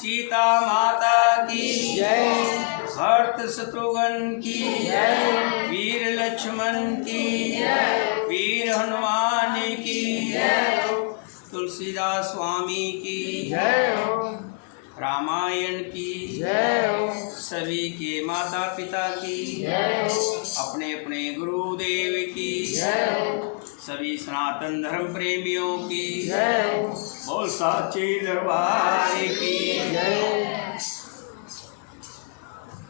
सीता माता की जय, भरत शत्रुघ्न की जय, वीर लक्ष्मण की जय, वीर हनुमान की जय, तुलसीदास स्वामी की जय, रामायण की जय, सभी के माता पिता की जय, अपने अपने गुरुदेव की जय, सभी सनातन धर्म प्रेमियों की जय, बोल साचे दरबार की जय।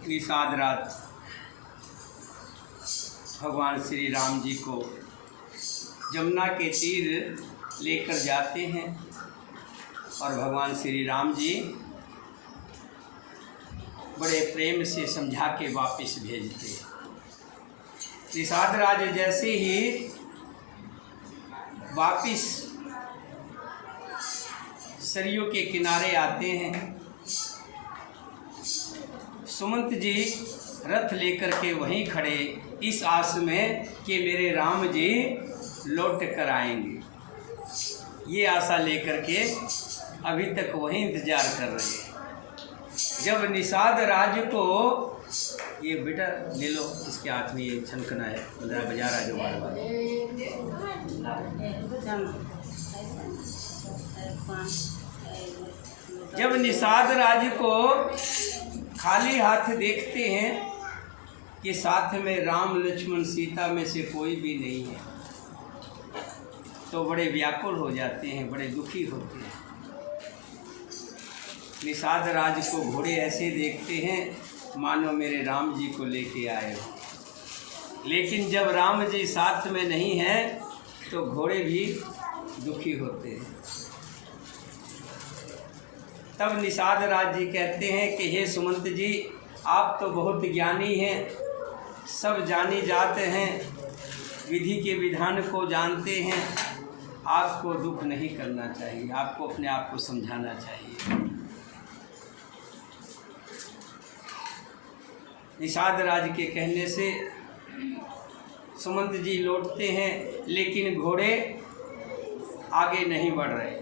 निषाद रात भगवान श्री राम जी को जमुना के तीर लेकर जाते हैं और भगवान श्री राम जी बड़े प्रेम से समझा के वापस भेजते हैं। निषाद राज जैसे ही वापिस सरयू के किनारे आते हैं, सुमंत जी रथ लेकर के वहीं खड़े इस आस में कि मेरे राम जी लौट कर आएंगे, ये आशा लेकर के अभी तक वहीं इंतजार कर रहे हैं। जब निषाद राज को ये बेटा ले लो, इसके हाथ में ये छनकना है, जरा बजा रहा जो बार बार। जब निषाद राज को खाली हाथ देखते हैं कि साथ में राम लक्ष्मण सीता में से कोई भी नहीं है, तो बड़े व्याकुल हो जाते हैं, बड़े दुखी होते हैं। निषाद राज को घोड़े ऐसे देखते हैं मानो मेरे राम जी को लेके आए हो, लेकिन जब राम जी साथ में नहीं हैं तो घोड़े भी दुखी होते हैं। तब निषाद राज जी कहते हैं कि हे सुमंत जी, आप तो बहुत ज्ञानी हैं, सब जानी जाते हैं, विधि के विधान को जानते हैं, आपको दुख नहीं करना चाहिए, आपको अपने आप को समझाना चाहिए। निषाद राज के कहने से सुमंत जी लौटते हैं, लेकिन घोड़े आगे नहीं बढ़ रहे,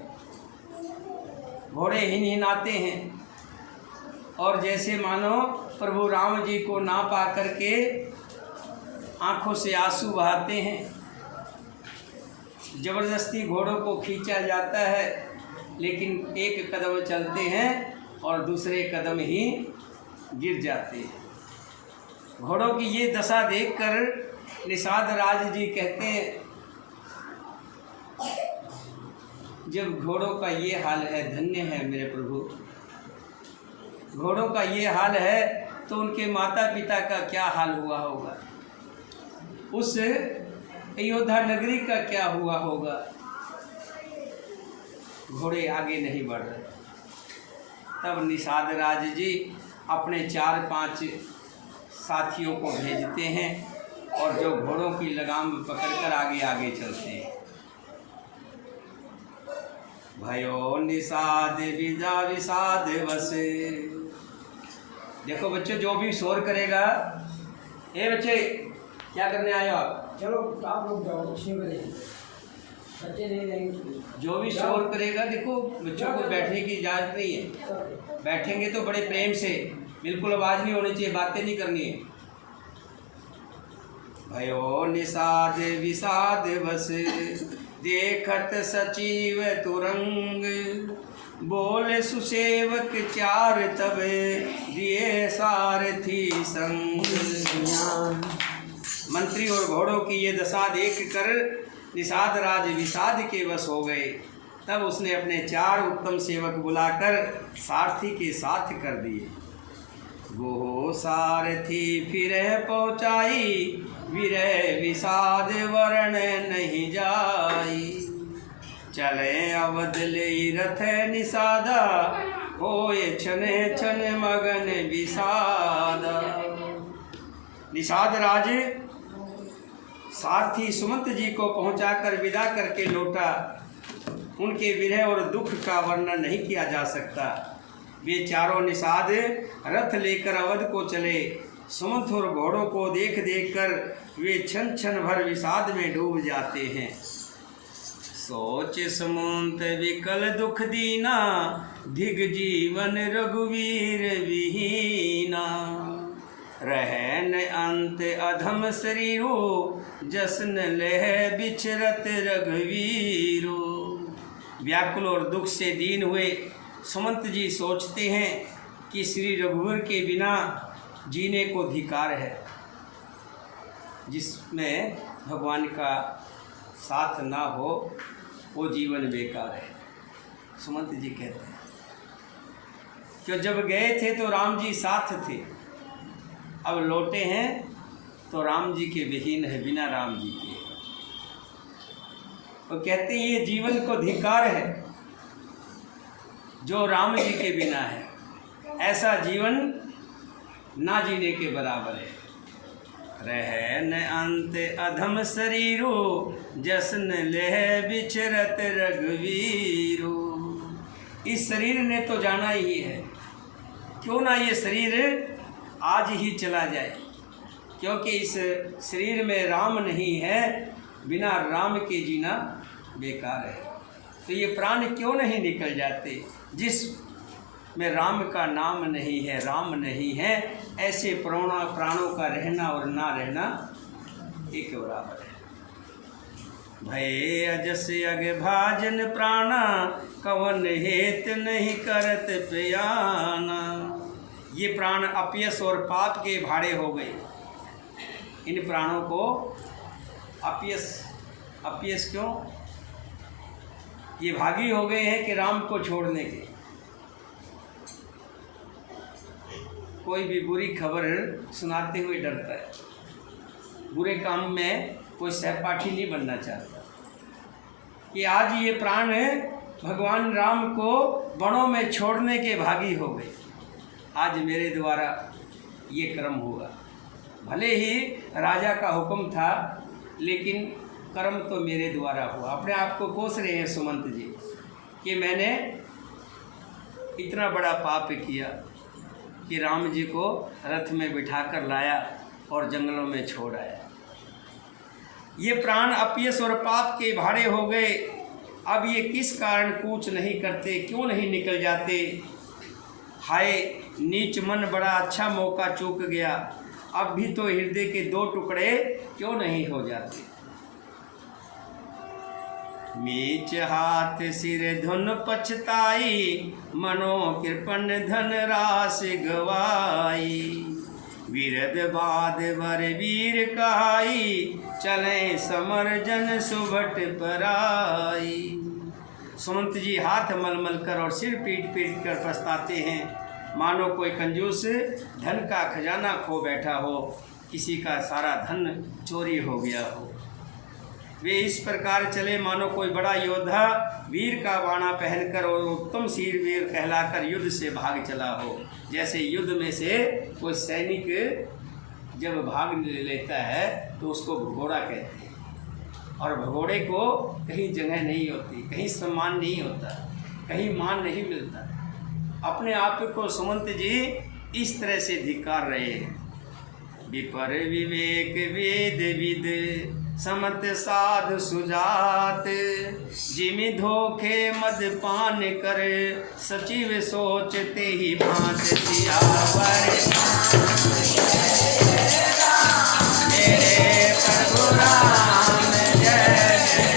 घोड़े हिनहिनाते हैं और जैसे मानो प्रभु राम जी को ना पा करके आंखों से आंसू बहाते हैं। जबरदस्ती घोड़ों को खींचा जाता है, लेकिन एक कदम चलते हैं और दूसरे कदम ही गिर जाते हैं। घोड़ों की ये दशा देखकर निषाद राज जी कहते हैं, जब घोड़ों का ये हाल है, धन्य है मेरे प्रभु, घोड़ों का ये हाल है तो उनके माता पिता का क्या हाल हुआ होगा, उस अयोध्या नगरी का क्या हुआ होगा। घोड़े आगे नहीं बढ़ रहे। तब निषाद राज जी अपने 4-5 साथियों को भेजते हैं और जो घोड़ों की लगाम पकड़कर आगे आगे चलते हैं। भयो निषाद विदा विषाद बसे। देखो बच्चों, जो भी शोर करेगा, ए बच्चे क्या करने आए हो आप? चलो आप लोग जाओ, कुछ नहीं करेंगे, बच्चे नहीं रहेंगे। जो भी शोर करेगा, देखो बच्चों को बैठने की इजाज़त नहीं है, बैठेंगे तो बड़े प्रेम से, बिल्कुल आवाज़ नहीं होनी चाहिए, बातें नहीं करनी है। भयो निषाद विषाद बस, देखत सचिव तुरंग, बोले सुसेवक 4 तब, दिए सारथी संग। मंत्री और घोड़ों की ये दशा देख कर निषाद राज विषाद के वश हो गए। तब उसने अपने 4 उत्तम सेवक बुलाकर सारथी के साथ कर दिए। वो सारथी फिर पहुँचाई, विरह विषाद वर्ण नहीं जाई। चले अवध ले रथ निषादा, होए छने छन मगन विषादा। निषाद राज सारथी सुमंत जी को पहुंचाकर विदा करके लौटा। उनके विरह और दुख का वर्णन नहीं किया जा सकता। वे चारों निषाद रथ लेकर अवध को चले। सुमंत और घोड़ों को देख देख कर वे क्षण क्षण भर विषाद में डूब जाते हैं। सोच समुंत विकल दुख दीना, दिग जीवन रघुवीर विहीना। रहन अंत अधम शरीरो, जसन लह बिचरत रघुवीरो। व्याकुल और दुख से दीन हुए सुमंत जी सोचते हैं कि श्री रघुवीर के बिना जीने को धिकार है, जिसमें भगवान का साथ ना हो वो जीवन बेकार है। सुमंत जी कहते हैं कि जब गए थे तो राम जी साथ थे, अब लौटे हैं तो राम जी के विहीन है, बिना राम जी के। वो कहते हैं ये जीवन को धिकार है जो राम जी के बिना है, ऐसा जीवन ना जीने के बराबर है। रहन अंत अधम शरीरो, जसन लह बिचरत रघुवीरो। इस शरीर ने तो जाना ही है, क्यों ना ये शरीर आज ही चला जाए, क्योंकि इस शरीर में राम नहीं है, बिना राम के जीना बेकार है। तो ये प्राण क्यों नहीं निकल जाते? जिस में राम का नाम नहीं है, राम नहीं है, ऐसे प्राणों का रहना और ना रहना एक बराबर है। भय अजस अग भाजन प्राणा, कवन हेत नहीं करत प्रयाना। ये प्राण अपयश और पाप के भाड़े हो गए। इन प्राणों को अपयश क्यों? ये भागी हो गए हैं कि राम को छोड़ने के। कोई भी बुरी खबर सुनाते हुए डरता है। बुरे काम में कोई सहपाठी नहीं बनना चाहता। कि आज ये प्राण भगवान राम को वनों में छोड़ने के भागी हो गए। आज मेरे द्वारा ये कर्म हुआ। भले ही राजा का हुक्म था, लेकिन कर्म तो मेरे द्वारा हुआ। अपने आप को कोस रहे हैं सुमंत जी कि मैंने इतना बड़ा पाप किया कि राम जी को रथ में बिठाकर लाया और जंगलों में छोड़ आया। ये प्राण अपयश और पाप के भाड़े हो गए। अब ये किस कारण कूच नहीं करते, क्यों नहीं निकल जाते? हाय नीच मन, बड़ा अच्छा मौका चूक गया। अब भी तो हृदय के दो टुकड़े क्यों नहीं हो जाते? मीच हाथ सिर धुन पछताई, मनो कृपण धन रास गवाई। विरद बाद वर वीर कहाई, चले समर जन सुभट पराई। सुमंत जी हाथ मलमल कर और सिर पीट पीट कर पछताते हैं, मानो कोई कंजूस धन का खजाना खो बैठा हो, किसी का सारा धन चोरी हो गया हो। वे इस प्रकार चले मानो कोई बड़ा योद्धा वीर का बाणा पहनकर और उत्तम शीर वीर कहलाकर युद्ध से भाग चला हो। जैसे युद्ध में से कोई सैनिक जब भाग लेता है तो उसको भगोड़ा कहते हैं। और भगोड़े को कहीं जगह नहीं होती, कहीं सम्मान नहीं होता, कहीं मान नहीं मिलता। अपने आप को सुमंत जी इस तरह से धिक्कार रहे हैं। विपर विवेक वेद विद, समत साधु सुजात। जिमि धोखे मद पान कर, सचिव सोचते ही भांत सियावर। मेरे प्रभु राम जय जय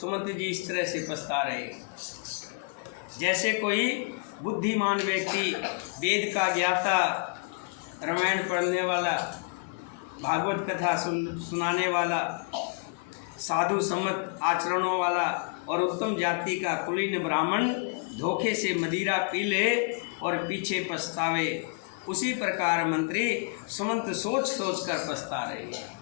सुमंत जी इस तरह से पछता रहे। जैसे कोई बुद्धिमान व्यक्ति, वेद का ज्ञाता, रामायण पढ़ने वाला, भागवत कथा सुनाने वाला, साधु सम्मत आचरणों वाला और उत्तम जाति का कुलीन ब्राह्मण धोखे से मदिरा पी ले और पीछे पछतावे, उसी प्रकार मंत्री सुमंत सोच सोच कर पछता रहे हैं।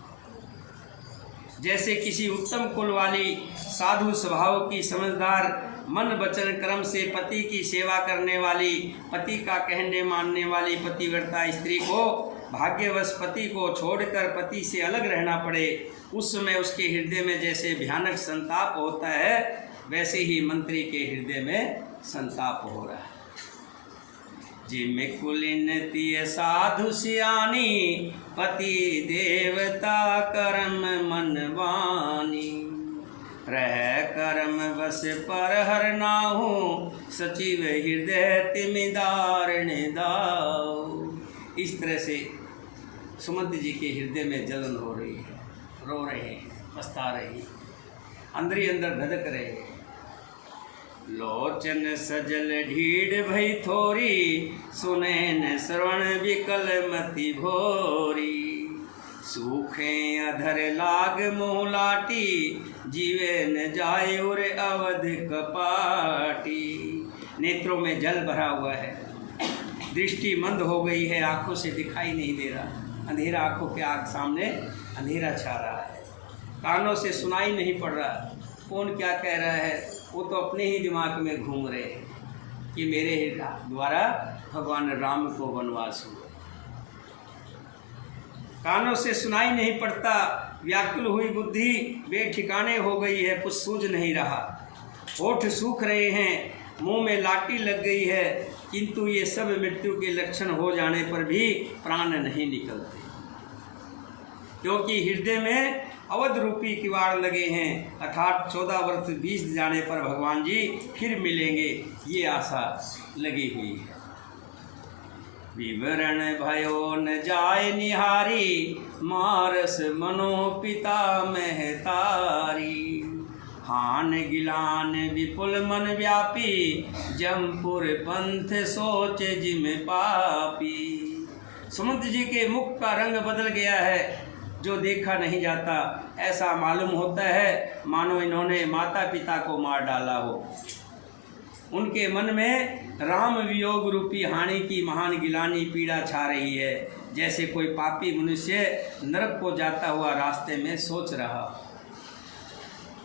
जैसे किसी उत्तम कुल वाली, साधु स्वभाव की, समझदार, मन वचन कर्म से पति की सेवा करने वाली, पति का कहने मानने वाली पतिव्रता स्त्री को भाग्यवश पति को छोड़कर पति से अलग रहना पड़े, उस समय उसके हृदय में जैसे भयानक संताप होता है, वैसे ही मंत्री के हृदय में संताप हो रहा है। जिम कुलीन तिय साधु सियानी, पति देवता कर्म मन वानी। रह कर्म बस पर हर नाहू, सचिव हृदय तिमिदार दाऊ। इस तरह से सुमंत जी के हृदय में जलन हो रही है, रो रहे हैं, पछता रहे हैं, अंदर ही अंदर धधक रहे हैं। लोचन सजल ढीढ़ भई थोरी, सुने न श्रवण विकल मति भोरी। सूखे अधर लाग मुँह लाटी, जीवे न जाय उर अवध कपाटी। नेत्रों में जल भरा हुआ है, दृष्टि मंद हो गई है, आंखों से दिखाई नहीं दे रहा, अंधेरा आंखों के आग सामने अंधेरा छा रहा है, कानों से सुनाई नहीं पड़ रहा, कौन क्या कह रहा है वो तो अपने ही दिमाग में घूम रहे हैं कि मेरे द्वारा भगवान राम को वनवास हुआ। कानों से सुनाई नहीं पड़ता, व्याकुल हुई बुद्धि बेठिकाने हो गई है, कुछ सूझ नहीं रहा। होठ सूख रहे हैं, मुंह में लाठी लग गई है, किंतु ये सब मृत्यु के लक्षण हो जाने पर भी प्राण नहीं निकलते, क्योंकि हृदय में अवध रूपी किवाड़ लगे हैं, अर्थात 14 वर्ष बीत जाने पर भगवान जी फिर मिलेंगे, ये आशा लगी हुई है। विवरण भयो न जाय निहारी, मारस मनो पिता महतारी। हान गिलान विपुल मन व्यापी, जमपुर पंथ सोच जिम पापी। सुमंत जी के मुख का रंग बदल गया है, जो देखा नहीं जाता, ऐसा मालूम होता है मानो इन्होंने माता पिता को मार डाला हो। उनके मन में राम वियोग रूपी हानि की महान गिलानी पीड़ा छा रही है, जैसे कोई पापी मनुष्य नरक को जाता हुआ रास्ते में सोच रहा।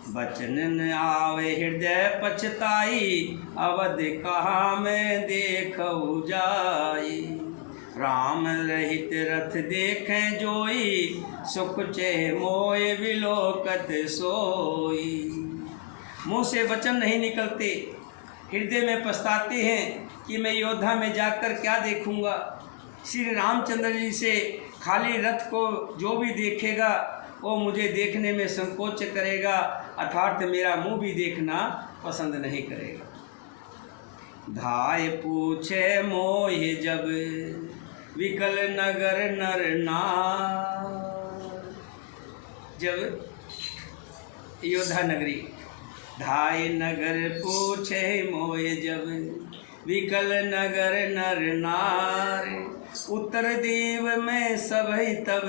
बचन न आवे हृदय पछताई, अवध कहाँ में देखऊ जाई। राम रहित रथ देखें जोई, सुख चेह मोय विलोकत सोई। मुँह से वचन नहीं निकलते, हृदय में पछताते हैं कि मैं योद्धा में जाकर क्या देखूंगा। श्री रामचंद्र जी से खाली रथ को जो भी देखेगा वो मुझे देखने में संकोच करेगा, अर्थात मेरा मुंह भी देखना पसंद नहीं करेगा। धाय पूछे मोह जब, विकल नगर नर नार। जब अयोध्या नगरी धाय नगर पूछे मोह जब, विकल नगर नर नार। उत्तर देव में सभई तब,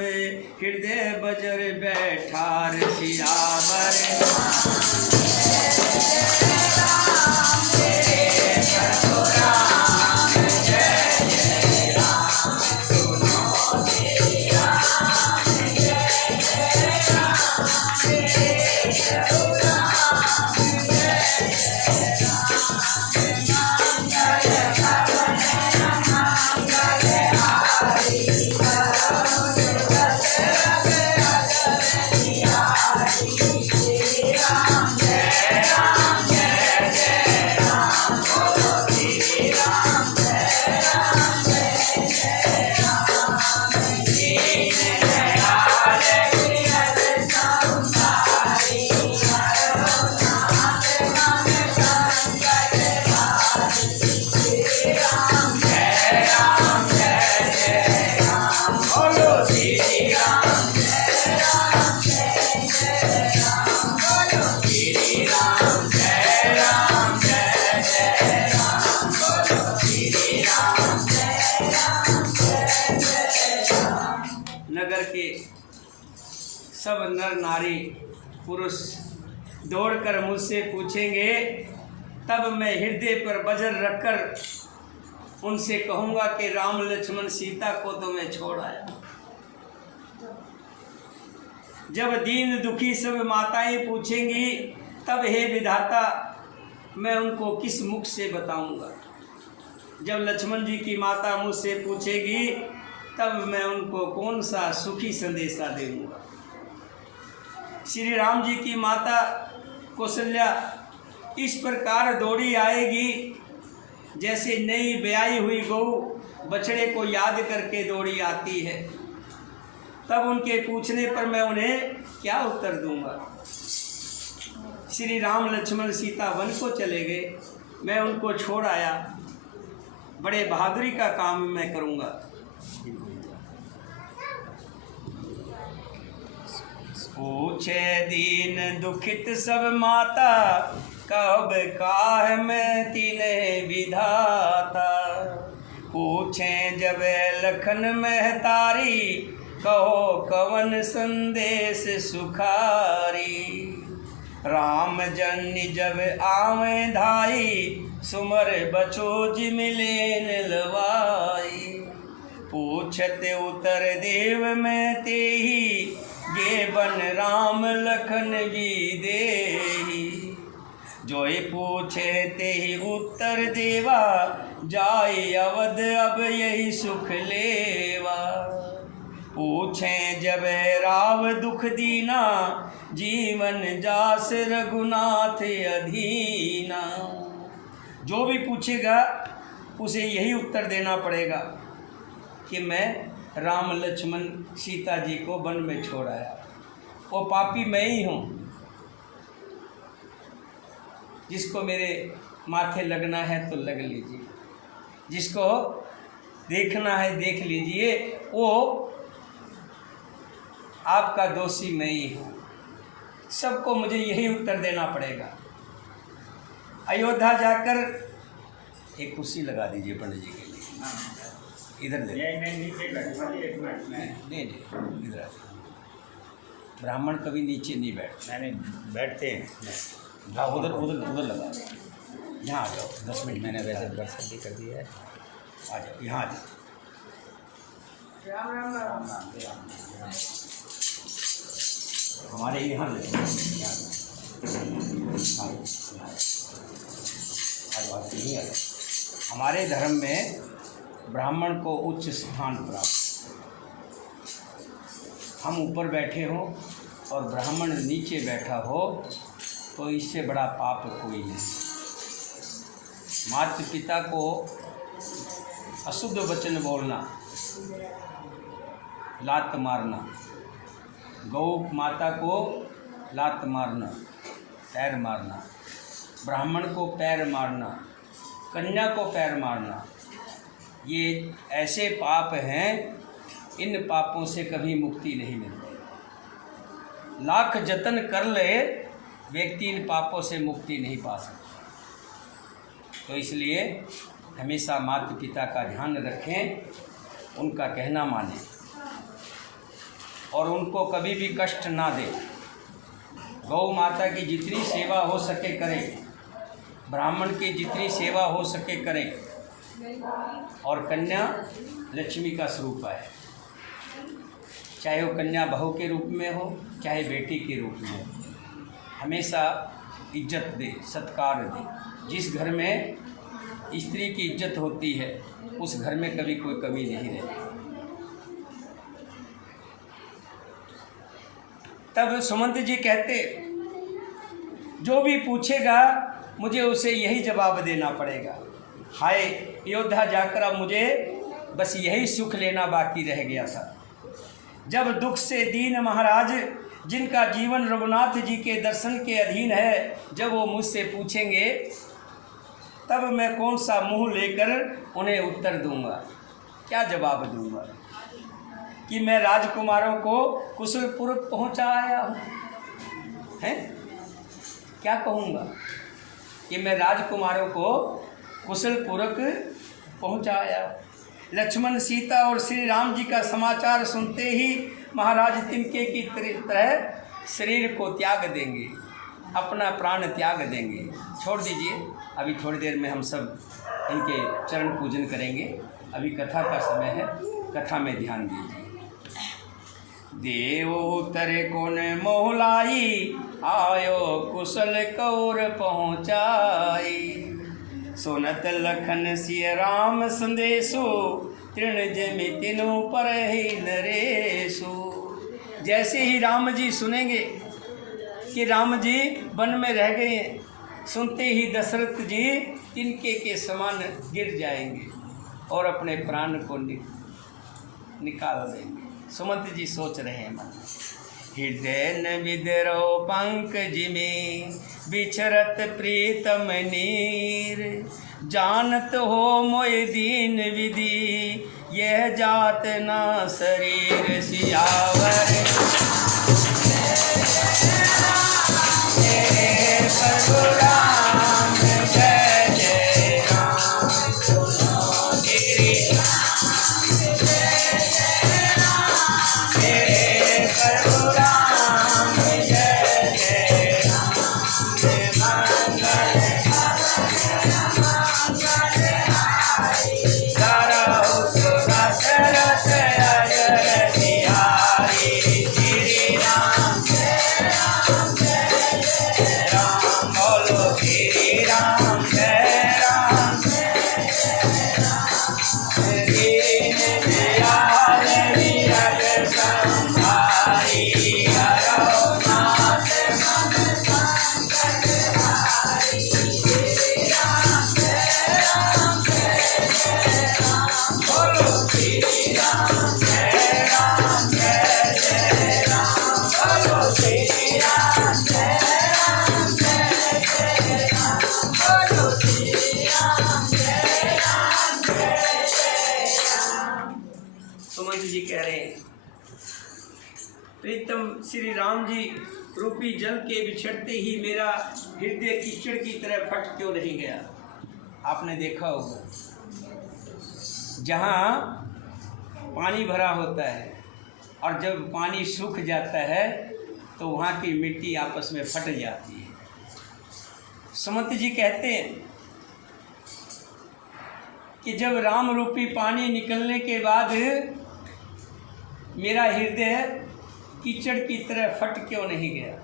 हृदय बजर बैठार सियावर। नगर के सब नर नारी पुरुष दौड़कर मुझसे पूछेंगे, तब मैं हृदय पर वज्र रखकर उनसे कहूँगा कि राम लक्ष्मण सीता को तो मैं छोड़ आया। जब दीन दुखी सब माताएं पूछेंगी, तब हे विधाता मैं उनको किस मुख से बताऊंगा। जब लक्ष्मण जी की माता मुझसे पूछेगी, तब मैं उनको कौन सा सुखी संदेशा दूंगा। श्री राम जी की माता कौशल्या इस प्रकार दौड़ी आएगी जैसे नई ब्याई हुई गऊ बछड़े को याद करके दौड़ी आती है। तब उनके पूछने पर मैं उन्हें क्या उत्तर दूंगा। श्री राम लक्ष्मण सीता वन को चले गए, मैं उनको छोड़ आया। बड़े बहादुरी का काम मैं करूँगा। पूछे दीन दुखित सब माता, कब काह में तिने विधाता। पूछे जब लखन महतारी, कहो कवन संदेश सुखारी। राम जन जब आवे धाई, सुमर बचो जिमिलेन लवाई। पूछते उतर देव में तेही, गे बन राम लखन भी देही। जोई पूछे तेही उत्तर देवा, जाय अवध अब यही सुख लेवा। पूछे जब राव दुख दीना, जीवन जास रघुनाथ अधीना। जो भी पूछेगा उसे यही उत्तर देना पड़ेगा कि मैं राम लक्ष्मण सीता जी को वन में छोड़ आया। वो पापी मैं ही हूँ। जिसको मेरे माथे लगना है तो लग लीजिए, जिसको देखना है देख लीजिए, वो आपका दोषी मैं ही हूँ। सबको मुझे यही उत्तर देना पड़ेगा। अयोध्या जाकर एक कुर्सी लगा दीजिए पंडित जी के लिए। इधर ले नहीं इधर आ। ब्राह्मण कभी नीचे नहीं बैठते। नहीं बैठते हैं। हाँ उधर उधर उधर लगा, यहाँ आ जाओ। 10 मिनट मैंने वैसे बरसाती कर दिया है। आ जाओ यहाँ आ जाओ। हमारे यहाँ हमारे धर्म में ब्राह्मण को उच्च स्थान प्राप्त। हम ऊपर बैठे हों और ब्राह्मण नीचे बैठा हो तो इससे बड़ा पाप कोई नहीं। माता पिता को अशुद्ध वचन बोलना, लात मारना, गौ माता को लात मारना, पैर मारना, ब्राह्मण को पैर मारना, कन्या को पैर मारना, ये ऐसे पाप हैं। इन पापों से कभी मुक्ति नहीं मिलती। लाख जतन कर ले व्यक्ति इन पापों से मुक्ति नहीं पा सकता। तो इसलिए हमेशा माता पिता का ध्यान रखें, उनका कहना मानें और उनको कभी भी कष्ट ना दें। गौ माता की जितनी सेवा हो सके करें, ब्राह्मण की जितनी सेवा हो सके करें, और कन्या लक्ष्मी का स्वरूप है। चाहे वो कन्या बहू के रूप में हो, चाहे बेटी के रूप में हो, हमेशा इज्जत दे, सत्कार दे। जिस घर में स्त्री की इज्जत होती है उस घर में कभी कोई कमी नहीं रहती। तब सुमंत जी कहते, जो भी पूछेगा मुझे उसे यही जवाब देना पड़ेगा। हाय अयोध्या जाकर अब मुझे बस यही सुख लेना बाकी रह गया था। जब दुख से दीन महाराज, जिनका जीवन रघुनाथ जी के दर्शन के अधीन है, जब वो मुझसे पूछेंगे तब मैं कौन सा मुंह लेकर उन्हें उत्तर दूंगा, क्या जवाब दूंगा? कि मैं राजकुमारों को कुशलपुर पहुंचा आया हूँ, हैं? क्या कहूँगा कि मैं राजकुमारों को कुशलपूर्वक पहुंचा आया। लक्ष्मण, सीता और श्री राम जी का समाचार सुनते ही महाराज तिनके की तरह शरीर को त्याग देंगे, अपना प्राण त्याग देंगे। छोड़ दीजिए, अभी थोड़ी देर में हम सब इनके चरण पूजन करेंगे। अभी कथा का समय है, कथा में ध्यान दीजिए। देव उतरे कौन मोहलाई, आयो कुशल कौर पहुँचाई। सुनत लखन सिय राम संदेशो, तृण जमि तिनु पर ही नरेशो। जैसे ही राम जी सुनेंगे कि राम जी वन में रह गए हैं, सुनते ही दशरथ जी तिनके के समान गिर जाएंगे और अपने प्राण को निकाल देंगे। सुमंत जी सोच रहे हैं मन, हृदय न विद्रो पंकज में बिछरत प्रीतम नीर। जानत हो मोय दीन विधि यह जात ना शरीर। सियावर प्रभु राम जय जय राम। तेरे प्रभु राम जय जय राम। करौ दशरथ अजर बिहारी। श्री राम राम बोलो श्री राम जय राम। दीन दयाल विरल संहारी। हरौ नाथ मन संकट हारी। श्री राम जय राम बोलो श्री राम जय राम जय जय राम। बोलो श्री राम जय राम जय जय राम। बोलो श्री राम जय राम जय जय राम। सुमंत जी कह रहे हैं, प्रीतम श्री राम जी रूपी जल के बिछड़ते ही मेरा हृदय कीचड़ की तरह फट क्यों नहीं गया। आपने देखा होगा जहाँ पानी भरा होता है और जब पानी सूख जाता है तो वहाँ की मिट्टी आपस में फट जाती है। सुमंत जी कहते हैं कि जब राम रूपी पानी निकलने के बाद मेरा हृदय कीचड़ की तरह फट क्यों नहीं गया।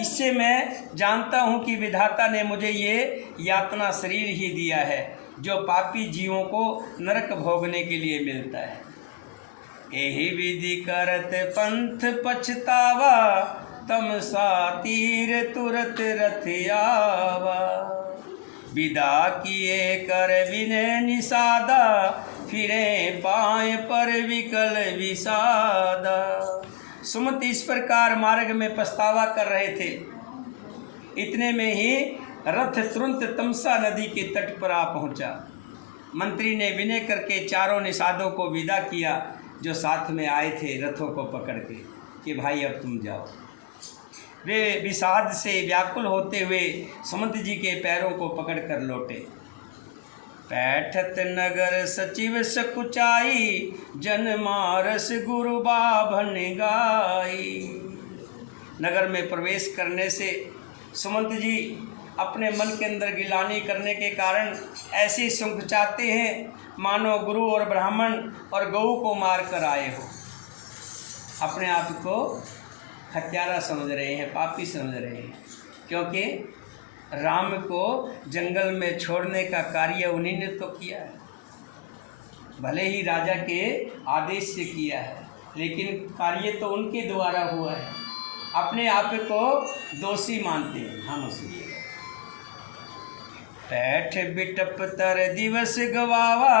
इससे मैं जानता हूँ कि विधाता ने मुझे ये यातना शरीर ही दिया है जो पापी जीवों को नरक भोगने के लिए मिलता है। यही विधि करत पंथ पछतावा तम सा तीर तुरत रथ आवा। विदा किए कर विनय निषादा फिरे पाए पर विकल विषादा। सुमत इस प्रकार मार्ग में पछतावा कर रहे थे। इतने में ही रथ तुरंत तमसा नदी के तट पर आ पहुंचा। मंत्री ने विनय करके चारों निषादों को विदा किया जो साथ में आए थे रथों को पकड़ के कि भाई अब तुम जाओ। वे विषाद से व्याकुल होते हुए सुमंत जी के पैरों को पकड़ कर लौटे। पैठत नगर सचिव सकुचाई जन मारस गुरु बाभन गाई। नगर में प्रवेश करने से सुमंत जी अपने मन के अंदर गिलानी करने के कारण ऐसी संकुचाते हैं मानो गुरु और ब्राह्मण और गऊ को मार कर आए हो। अपने आप को हत्यारा समझ रहे हैं, पापी समझ रहे हैं, क्योंकि राम को जंगल में छोड़ने का कार्य उन्हीं ने तो किया है। भले ही राजा के आदेश से किया है लेकिन कार्य तो उनके द्वारा हुआ है। अपने आप को दोषी मानते हैं हम उसलिए। पैठ बिटप तर दिवस गवावा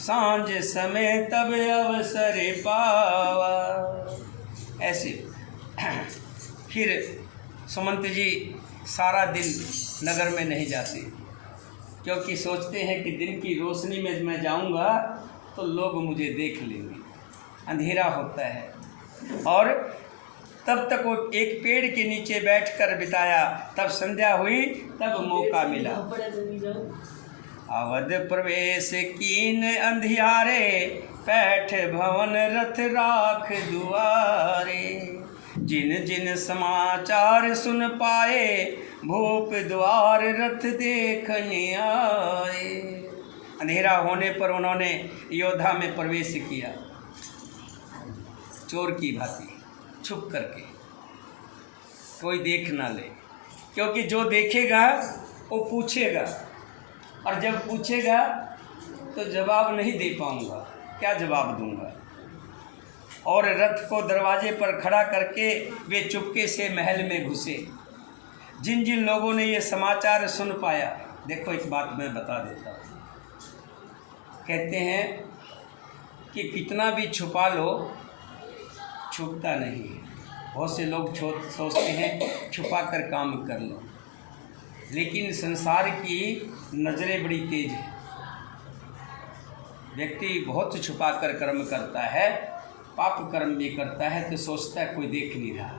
सांझ समय तब अवसर पावा। ऐसे फिर सुमंत जी सारा दिन नगर में नहीं जाते क्योंकि सोचते हैं कि दिन की रोशनी में मैं जाऊंगा तो लोग मुझे देख लेंगे। अंधेरा होता है और तब तक वो एक पेड़ के नीचे बैठकर बिताया। तब संध्या हुई, तब मौका मिला। अवध प्रवेश कीन अंधियारे पैठ भवन रथ राख दुआरे। जिन जिन समाचार सुन पाए भूप द्वार रथ देखने आए। अंधेरा होने पर उन्होंने योद्धा में प्रवेश किया चोर की भांति छुप करके, कोई देख ना ले, क्योंकि जो देखेगा वो पूछेगा और जब पूछेगा तो जवाब नहीं दे पाऊंगा, क्या जवाब दूंगा। और रथ को दरवाजे पर खड़ा करके वे चुपके से महल में घुसे। जिन जिन लोगों ने ये समाचार सुन पाया, देखो एक बात मैं बता देता हूँ। कहते हैं कि कितना भी छुपा लो, छुपता नहीं है। बहुत से लोग सोचते हैं छुपा कर काम कर लो, लेकिन संसार की नज़रें बड़ी तेज है। व्यक्ति बहुत छुपा कर कर्म करता है, पाप कर्म भी करता है तो सोचता है कोई देख नहीं रहा।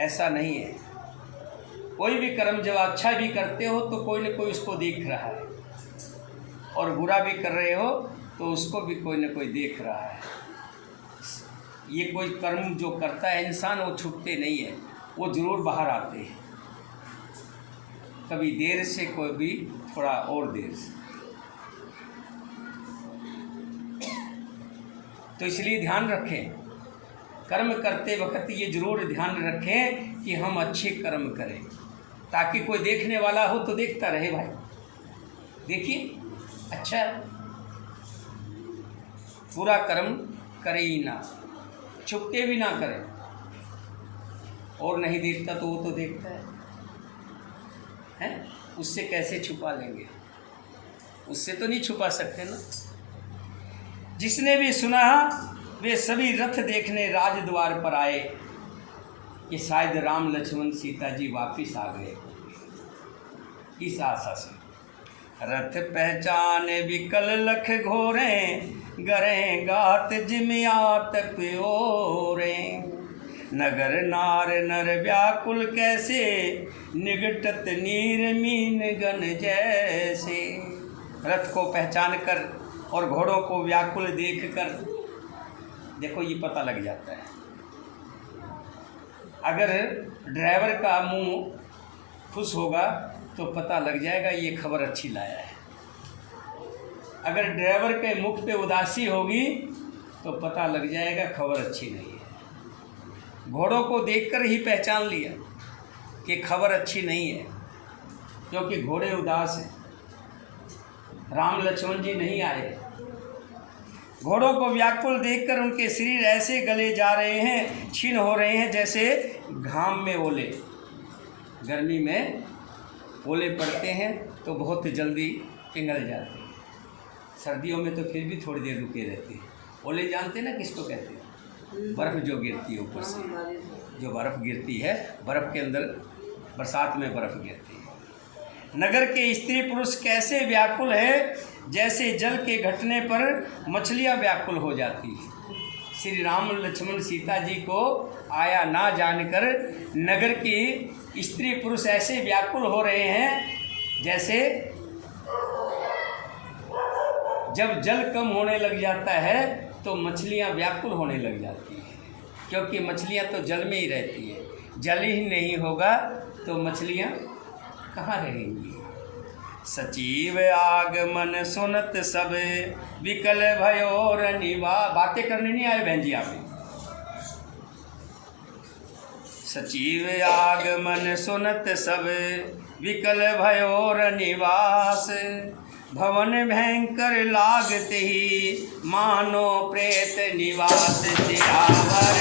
ऐसा नहीं है। कोई भी कर्म जब अच्छा भी करते हो तो कोई न कोई उसको देख रहा है, और बुरा भी कर रहे हो तो उसको भी कोई न कोई देख रहा है। ये कोई कर्म जो करता है इंसान, वो छुपते नहीं है, वो ज़रूर बाहर आते हैं, कभी देर से, कोई भी थोड़ा और देर से। तो इसलिए ध्यान रखें, कर्म करते वक्त ये ज़रूर ध्यान रखें कि हम अच्छे कर्म करें, ताकि कोई देखने वाला हो तो देखता रहे। भाई देखिए, अच्छा पूरा कर्म करे ही ना, छुपके भी ना करें, और नहीं देखता तो वो तो देखता है, उससे कैसे छुपा लेंगे? उससे तो नहीं छुपा सकते ना। जिसने भी सुना वे सभी रथ देखने राजद्वार पर आए कि शायद राम लक्ष्मण सीता जी वापिस आ गए। इस आशा से रथ पहचाने विकल लख घोरे, गरे गात जिमियात प्योरे। नगर नार नर व्याकुल कैसे, निगटत नीर मीन गन जैसे। रथ को पहचान कर और घोड़ों को व्याकुल देख कर, देखो ये पता लग जाता है। अगर ड्राइवर का मुंह खुश होगा तो पता लग जाएगा ये खबर अच्छी लाया है। अगर ड्राइवर के मुख पे उदासी होगी तो पता लग जाएगा खबर अच्छी नहीं है। घोड़ों को देखकर ही पहचान लिया कि खबर अच्छी नहीं है, क्योंकि घोड़े उदास हैं, राम लक्ष्मण जी नहीं आए। घोड़ों को व्याकुल देखकर उनके शरीर ऐसे गले जा रहे हैं, छीन हो रहे हैं, जैसे घाम में ओले, गर्मी में ओले पड़ते हैं तो बहुत जल्दी पिघल जाते हैं। सर्दियों में तो फिर भी थोड़ी देर रुके रहते हैं। ओले जानते हैं ना किसको कहते हैं? बर्फ़ जो गिरती है ऊपर से, जो बर्फ़ गिरती है, बर्फ़ के अंदर बरसात में बर्फ़ गिरती है। नगर के स्त्री पुरुष कैसे व्याकुल है, जैसे जल के घटने पर मछलियाँ व्याकुल हो जाती हैं। श्री राम लक्ष्मण सीता जी को आया ना जानकर नगर की स्त्री पुरुष ऐसे व्याकुल हो रहे हैं, जैसे जब जल कम होने लग जाता है तो मछलियाँ व्याकुल होने लग जाती हैं, क्योंकि मछलियाँ तो जल में ही रहती हैं। जल ही नहीं होगा तो मछलियाँ कहाँ रहेंगी। सचिव आगमन सुनत सब, विकल भयोर निवा। बातें करने नहीं आए बहन जी आप। सचिव आगमन सुनत सब, विकल भयोर निवास। भवन भयंकर लागते ही, मानो प्रेत निवास सियावर।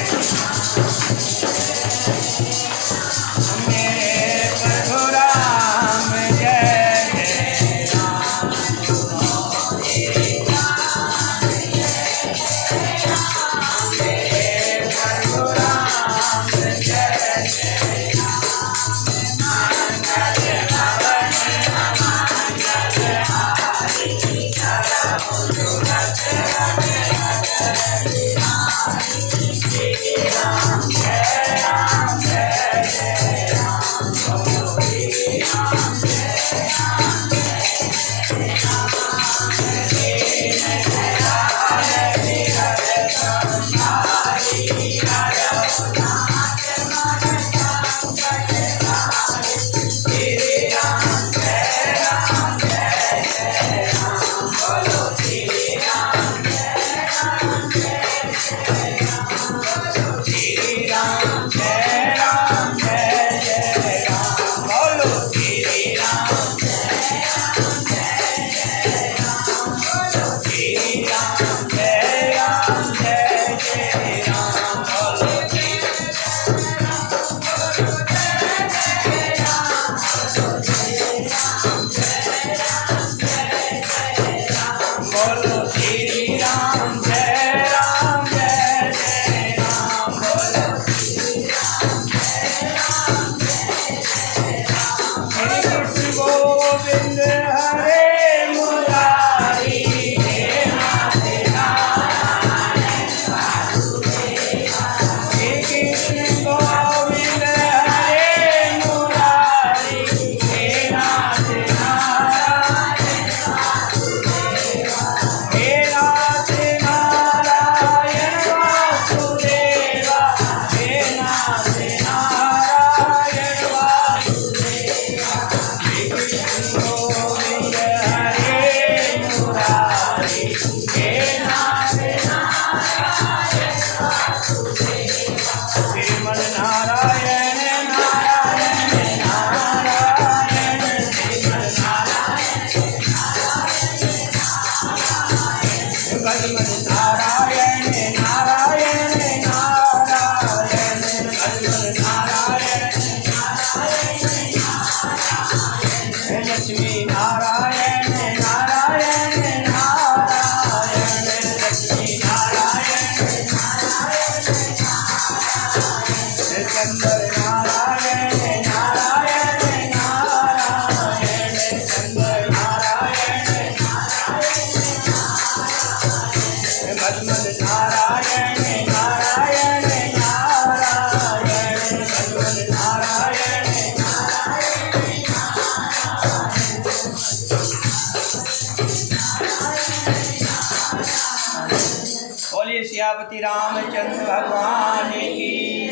सियापति रामचंद्र भगवान की,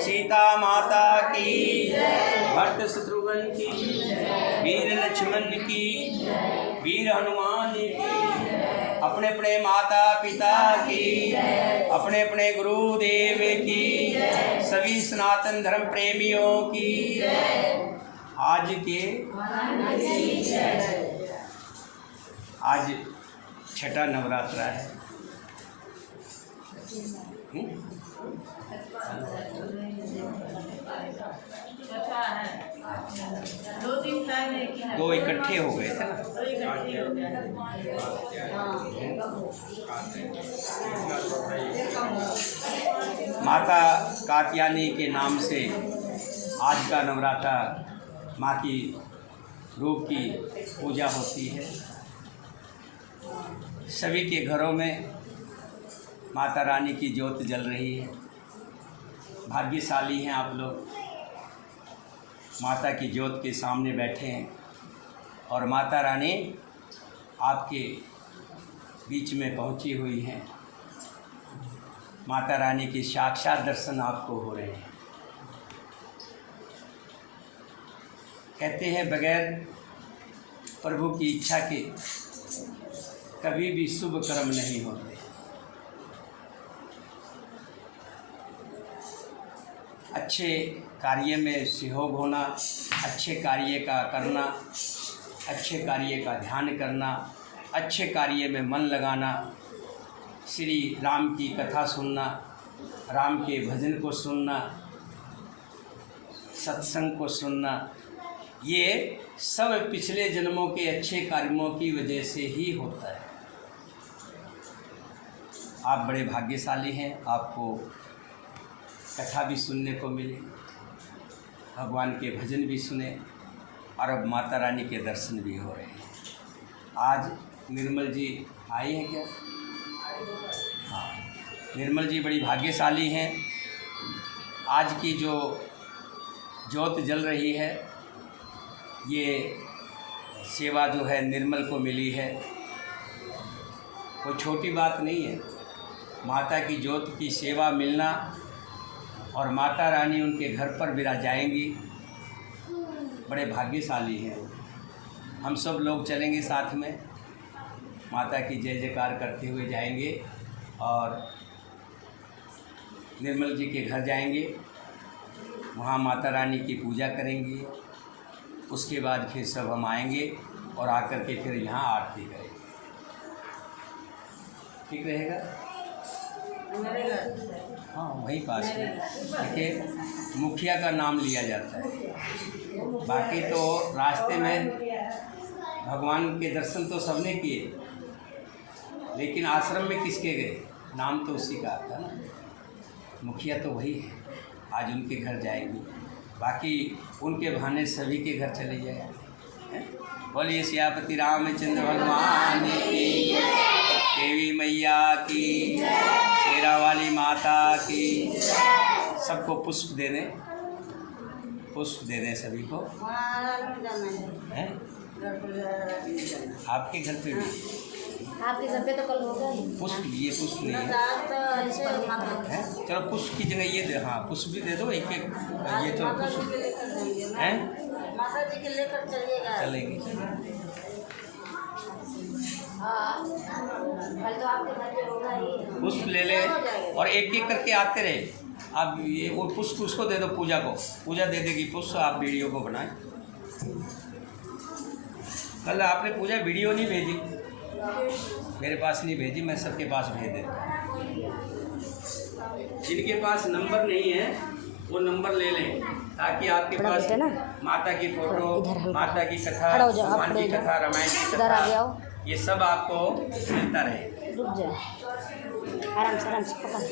सीता माता की, भरत शत्रुघ्न की, वीर लक्ष्मण की, वीर हनुमान की, अपने अपने माता पिता की, अपने अपने गुरुदेव की, सभी सनातन धर्म प्रेमियों की आज छठा नवरात्रा है। दो इकट्ठे हो गए थे ना। माता कात्यायनी के नाम से आज का नवरात्रा माँ की रूप की पूजा होती है। सभी के घरों में माता रानी की ज्योत जल रही है। भाग्यशाली हैं आप लोग, माता की ज्योत के सामने बैठे हैं और माता रानी आपके बीच में पहुंची हुई हैं। माता रानी के साक्षात दर्शन आपको हो रहे हैं। कहते हैं बगैर प्रभु की इच्छा के कभी भी शुभ कर्म नहीं होते। अच्छे कार्य में सहयोग होना, अच्छे कार्य का करना, अच्छे कार्य का ध्यान करना, अच्छे कार्य में मन लगाना, श्री राम की कथा सुनना, राम के भजन को सुनना, सत्संग को सुनना, ये सब पिछले जन्मों के अच्छे कर्मों की वजह से ही होता है। आप बड़े भाग्यशाली हैं, आपको कथा भी सुनने को मिली, भगवान के भजन भी सुने और अब माता रानी के दर्शन भी हो रहे हैं। आज निर्मल जी आई हैं क्या? हाँ, निर्मल जी बड़ी भाग्यशाली हैं। आज की जो ज्योत जल रही है, ये सेवा जो है निर्मल को मिली है। कोई छोटी बात नहीं है। माता की ज्योत की सेवा मिलना और माता रानी उनके घर पर विराजाएंगी, बड़े भाग्यशाली हैं। हम सब लोग चलेंगे साथ में, माता की जय जयकार करते हुए जाएंगे और निर्मल जी के घर जाएंगे, वहाँ माता रानी की पूजा करेंगे। उसके बाद फिर सब हम आएंगे और आकर के फिर यहाँ आरती करेंगे। ठीक रहेगा? हाँ, वहीं पास में। देखिए, मुखिया का नाम लिया जाता है। बाकी तो रास्ते में भगवान के दर्शन तो सबने किए, लेकिन आश्रम में किसके गए? नाम तो उसी का आता ना। मुखिया तो वही है। आज उनके घर जाएंगे, बाकी उनके बहाने सभी के घर चले जाएंगे। बोलिए सियापति रामचंद्र भगवान की, देवी मैया की, शेरा वाली माता की। सबको पुष्प दे दें, पुष्प दे दें सभी को। हैं? आपके घर पे भी? आपके घर पे तो कल होगा ही। पुष्प लिए, पुष्प नहीं है? चलो पुष्प की जगह ये दे। हाँ, पुष्प भी दे दो एक एक। ये चलो पुष्प हैं, माता जी के लेकर चलिएगा। चलेंगे। हाँ, कल तो आपके घर पे होगा ही। पुष्प ले ले और एक एक करके आते रहे। आप ये वो पुष्प उसको दे दो, पूजा को। पूजा दे देगी पुष्प। आप वीडियो को बनाएं। कल आपने पूजा वीडियो नहीं भेजी, मेरे पास नहीं भेजी, मैं सबके पास भेज देता हूँ। जिनके पास नंबर नहीं है वो नंबर ले लें, ताकि आपके पास माता की फोटो, माता की कथा, भगवान की कथा, रामायण की कथा, ये सब आपको मिलता रहे। रुक जाओ, आराम से पकड़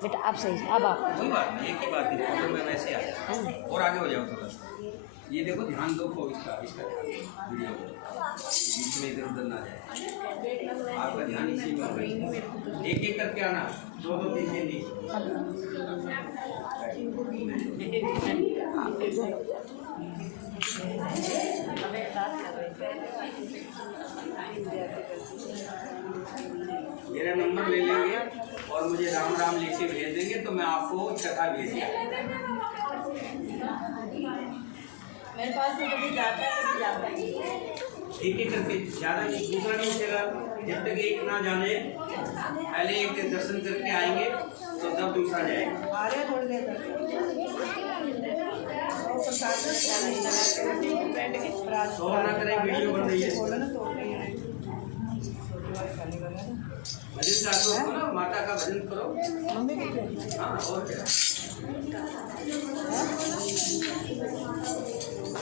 बेटा। आप सही, अब आप कोई बात नहीं, एक ही बात है। फोटो में वैसे आ जाए और आगे हो जाओ थोड़ा सा। ये देखो, ध्यान दो को इसका ध्यान, वीडियो बीच में इधर उधर ना जाए। आपका ध्यान इसी में होगा। एक एक करके आना, दो दो तीन तीन नहीं। मेरा नंबर ले लेंगे और मुझे राम राम लिख के भेज देंगे तो मैं आपको छठा भेज दूँगा। मेरे पास तो कभी जाता है कभी जाता है। एक एक करके, ज़्यादा दूसरा नहीं उठेगा जब तक एक ना जाने। पहले एक के दर्शन करके आएंगे तो तब दूसरा जाएगा। आ रहे थोड़ी देर तक फ्रेंड की बारात तो ना करें, वीडियो बन रही है। बोलो ना तोड़ रही है छोटी वाली खाली करना है। भजन चालू करो ना, माता का भजन करो। मम्मी की हाँ और क्या,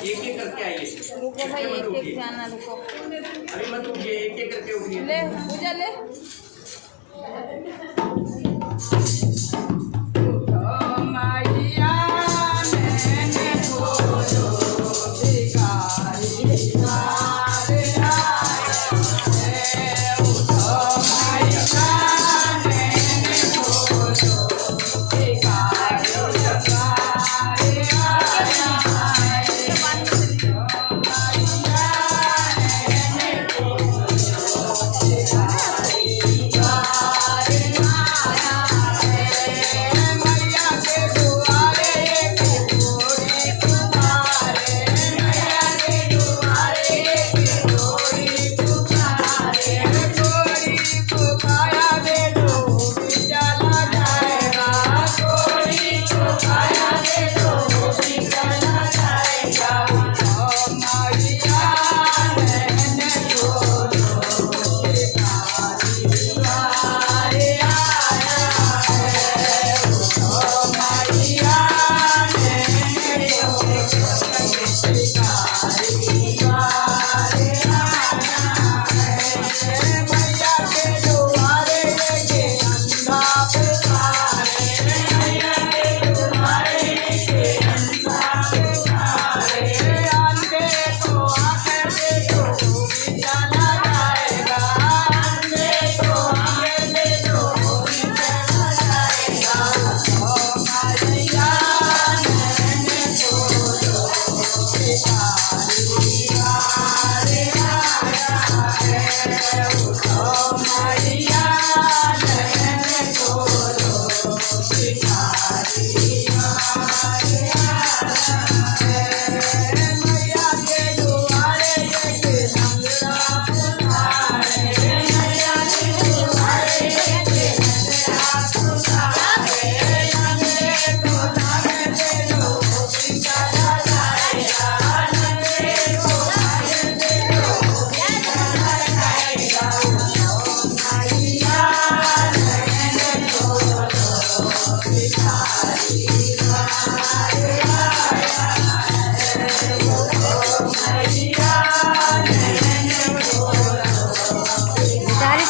एक एक करके आइए। रुको भाई, मत एक एक उठिए, जाना रुको। अभी मत उठिए, एक एक करके उठिए। ले पूजा ले।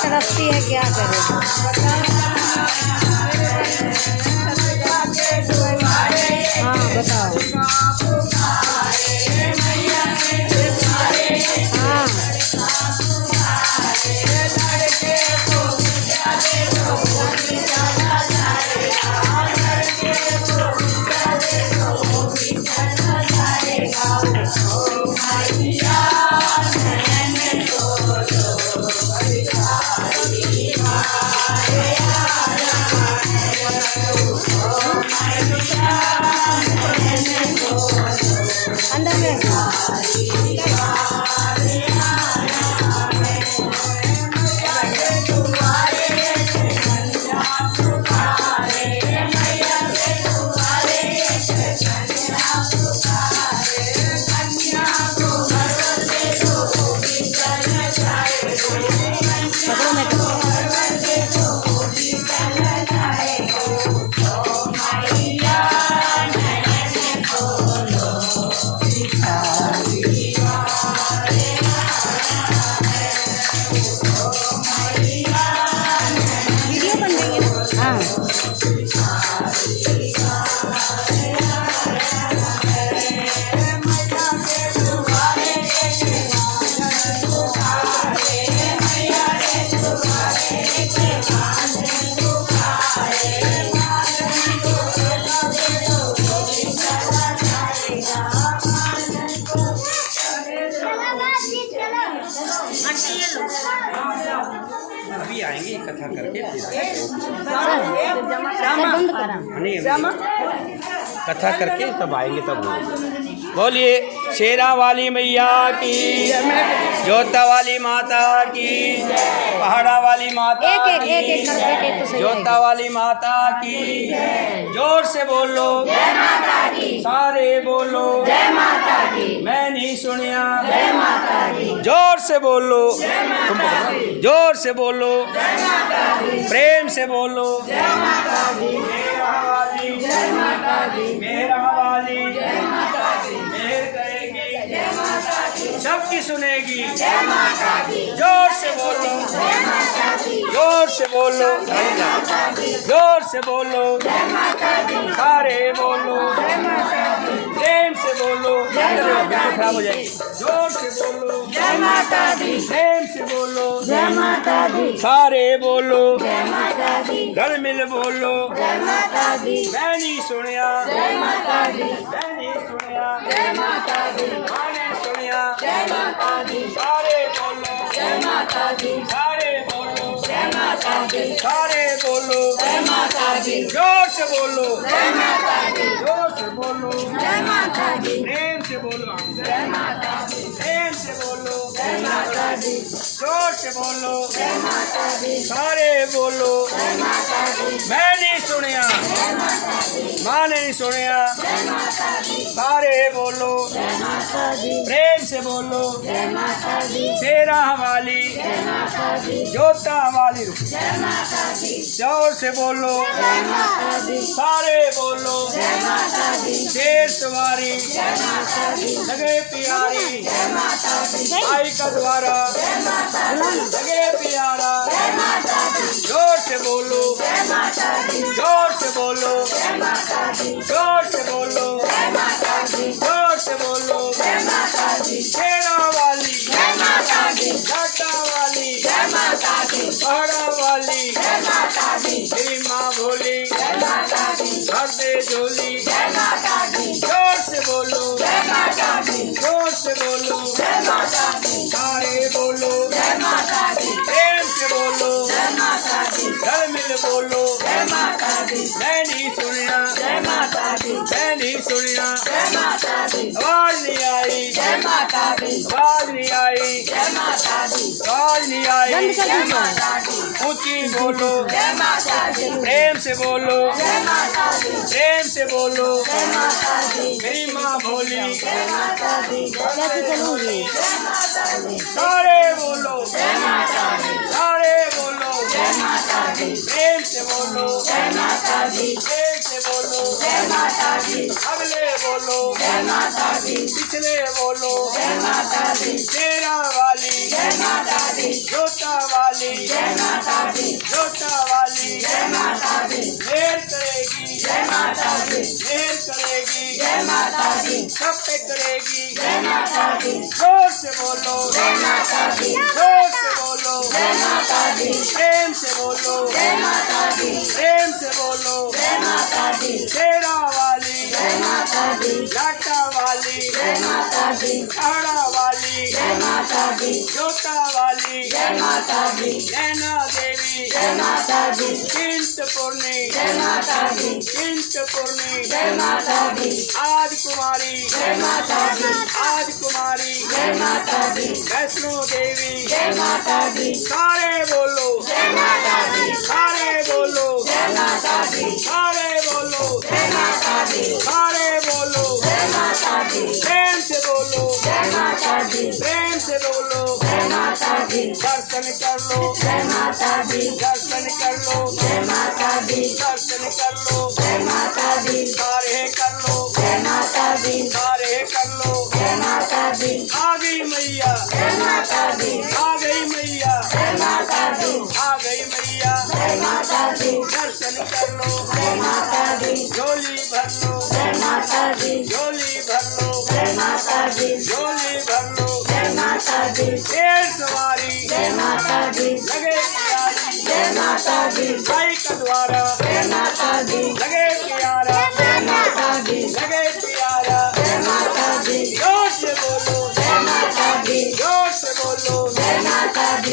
तरफती है, क्या करें। हाँ बताओ। हाँ अंदर में पकड़ो मैं तो अभी आएंगे कथा करके फिर नहीं अभी कथा करके तब आएंगे तब बोलिए शेरा वाली मैया की, जोता वाली माता की, पहाड़ा वाली माता की, जोता वाली माता की। जोर से बोलो जय माता की, सारे बोलो जय माता की, मैं नहीं सुनिया जय माता की। जोर से बोलो जोर से बोलो जय माता की, प्रेम से बोलो जय माता की। मेरा वाली जय माता की, मेरा वाली जय माता की, मेहर करेगी जय माता की, सबकी सुनेगी जय माता की। जोर से बोलो जय माता की, जोर से बोलो जोर से बोलो जय माता की, सारे बोलो जय माता की, प्रेम से बोलो खराब हो जाएगी। जोर से बोलो जय माता दी, प्रेम से बोलो जय माता दी, सारे बोलो जय माता दी, घर मिल बोलो जय माता दी, मैं नहीं सुनिया जय माता दी, मैं नहीं सुनिया जय माता दी, मैंने सुनिया जय माता दी, सारे बोलो जय माता दी, सारे बोलो जय माता दी, सारे बोलो जय माता दी। जोर से बोलो जय माता दी, जोर से बोलो जय माता दी, प्रेम से बोलो जय माता दी, प्रेम से बोलो जय माता दी, जोर से बोलो जय माता दी, सारे बोलो जय माता दी, मैं नहीं सुनिया जय माता दी, माँ नहीं सुनिया जय माता दी, सारे बोलो जय माता दी, प्रेम से बोलो जय माता दी, शेरा वाली जय माता दी, जोता वाली जय माता दी, जोर से बोलो जय माता दी, सारे बोलो जय माता दी, शेर सवारी जय माता दी, लगे प्यारी जय माता दी, आई का द्वारा जय माता दी, लगे प्यारा जय माता दी, जोर से बोलो जय माता दी, जोर से बोलो जय माता दी, जोर से बोलो जय माता दी, जोर से बोलो जय माता दी, शेरा वाली जय माता दी, घाटा वाली जय माता दी, पहाड़ा वाली जय माता दी, मेरी माँ भोली जय माता दी, भर दे झोली जय माता दी, जोर से बोलो जय माता दी, जोर से बोलो जय माता दी, सारे बोलो जय माता दी, प्रेम से बोलो जय माता दी, घर मिल बोलो जय माता दी, मैं नहीं सुनिया जय माता दी, मैं नहीं सुनिया जय माता दी, आवाज नहीं आई जय माता दी, आवाज नहीं आई जय माता दी, आवाज नहीं आई जय माता दी, ऊंची बोलो जय माता दी, प्रेम से बोलो जय माता दी, प्रेम से बोलो जय माता दी, मेरी माँ भोली जय माता दी, कैसे चलूंगी जय माता दी, सारे बोलो जय माता दी, सारे बोलो जय माता दी, प्रेम से बोलो जय माता दी, प्रेम से बोलो जय माता दी, अगले बोलो जय माता दी, पिछले बोलो जय माता दी, शेरा वाली जय माता दी, जोता वाली जय माता दी, जोता वाली जय माता दी, मेहर करेगी जय माता दी, मेहर करेगी जय माता दी, सब पे करेगी जय माता दी, जोर से बोलो जय माता दी, जोर से बोलो जय माता दी, प्रेम से बोलो जय माता दी, प्रेम से बोलो जय माता दी, शेरा वाली जय माता दी, घाटा वाली जय माता दी, पहाड़ा वाली जय माता दी, जोता वाली जय माता दी, नैना देवी जय माता दी, चिंतपूर्णी जय माता दी, चिंतपूर्णी जय माता दी, आज कुमारी जय माता दी, आज कुमारी जय माता दी, वैष्णो देवी जय माता दी, सारे बोलो जय माता दी, सारे बोलो जय माता दी, सारे बोलो जय माता दी, सारे बोलो जय माता दी, प्रेम से बोलो जय माता दी, प्रेम से बोलो जय माता दी, दर्शन कर लो जय माता दी, दर्शन कर लो जय माता दी, दर्शन कर लो जय माता दी, सारे कर लो जय माता दी, सारे कर लो जय माता दी, आ गई मैया जय माता दी, आ गई मैया जय माता दी, आ गई मैया जय माता दी, दर्शन कर लो जय माता दी, झोली भर लो जय माता दी, झोली भर लो जय माता दी, झोली भर लो जय माता दी, शेर सवारी जय माता दी, लगे प्यारी जय माता दी, आई का द्वारा जय माता दी, लगे प्यारा जय माता दी, लगे प्यारा जय माता दी, जोर से बोलो जय माता दी, जोर से बोलो जय माता दी,